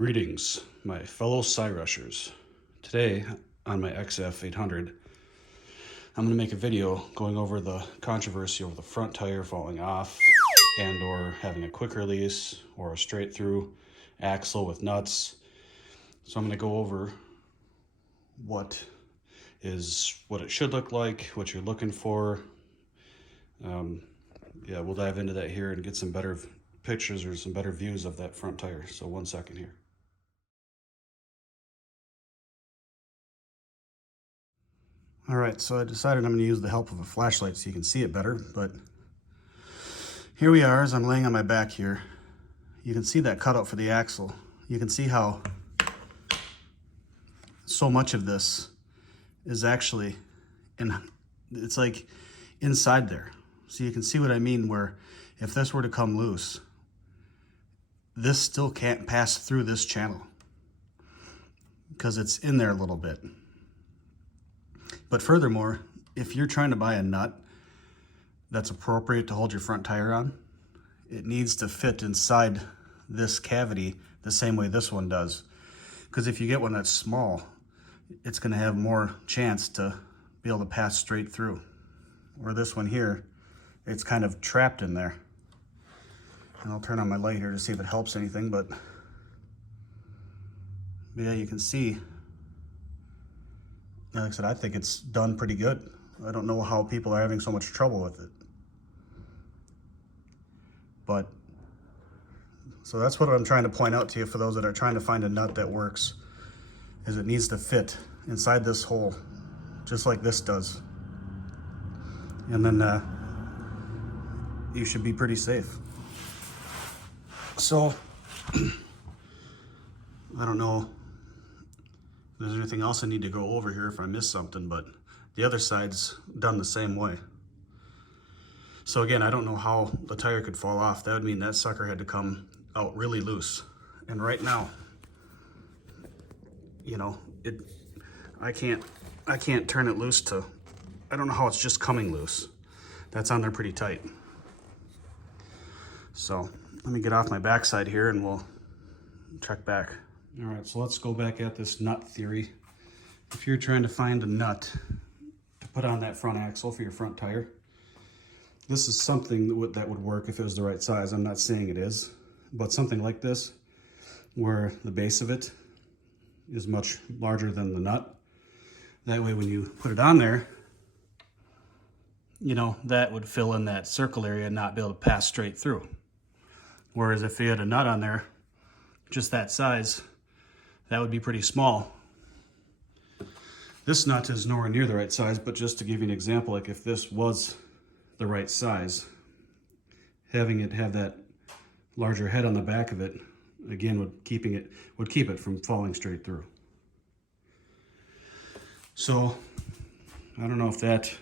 Greetings, my fellow Cyrushers. Today, on my XF 800, I'm going to make a video going over the controversy over the front tire falling off and or having a quick release or a straight through axle with nuts. So I'm going to go over what it should look like, what you're looking for. We'll dive into that here and get some better pictures or some better views of that front tire. So 1 second here. All right, so I decided I'm going to use the help of a flashlight so you can see it better, but here we are as I'm laying on my back here. You can see that cutout for the axle. You can see how so much of this is actually it's like inside there. So you can see what I mean, where if this were to come loose, this still can't pass through this channel because it's in there a little bit. But furthermore, if you're trying to buy a nut that's appropriate to hold your front tire on, it needs to fit inside this cavity the same way this one does. Because if you get one that's small, it's going to have more chance to be able to pass straight through. Or this one here, it's kind of trapped in there. And I'll turn on my light here to see if it helps anything, but yeah, you can see. Like I said, I think it's done pretty good. I don't know how people are having so much trouble with it. But, so that's what I'm trying to point out to you for those that are trying to find a nut that works, is it needs to fit inside this hole, just like this does. And then you should be pretty safe. So, I don't know if there's anything else I need to go over here if I miss something, but the other side's done the same way. So again, I don't know how the tire could fall off. That would mean that sucker had to come out really loose. And right now, you know, I can't turn it loose to, I don't know how it's just coming loose. That's on there pretty tight. So let me get off my backside here and we'll check back. All right, so let's go back at this nut theory. If you're trying to find a nut to put on that front axle for your front tire, this is something that would work if it was the right size. I'm not saying it is, but something like this, where the base of it is much larger than the nut. That way when you put it on there, you know, that would fill in that circle area and not be able to pass straight through. Whereas if you had a nut on there, just that size, that would be pretty small. This nut is nowhere near the right size, but just to give you an example, like if this was the right size, having it have that larger head on the back of it, again, would keep it from falling straight through. So I don't know if that,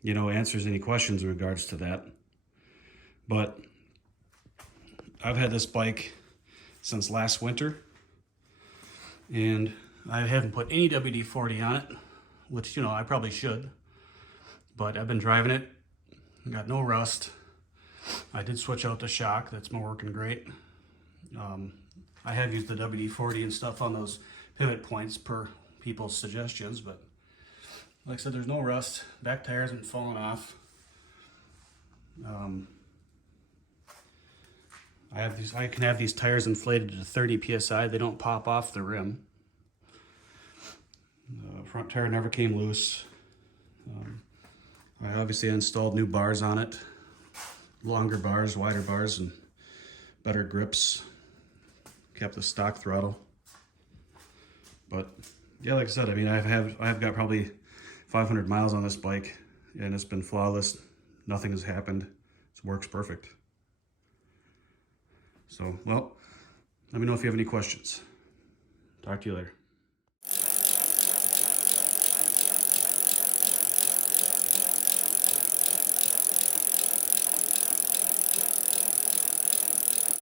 you know, answers any questions in regards to that, but I've had this bike since last winter, and I haven't put any WD-40 on it, which, you know, I probably should, but I've been driving it, got no rust. I did switch out the shock, that's been working great. I have used the WD-40 and stuff on those pivot points per people's suggestions, but like I said, there's no rust. Back tires haven't fallen off. I can have these tires inflated to 30 psi. They don't pop off the rim. The front tire never came loose. I obviously installed new bars on it, longer bars, wider bars, and better grips. Kept the stock throttle. But yeah, like I said, I mean, I've got probably 500 miles on this bike, and it's been flawless. Nothing has happened. It works perfect. So, well, let me know if you have any questions. Talk to you later.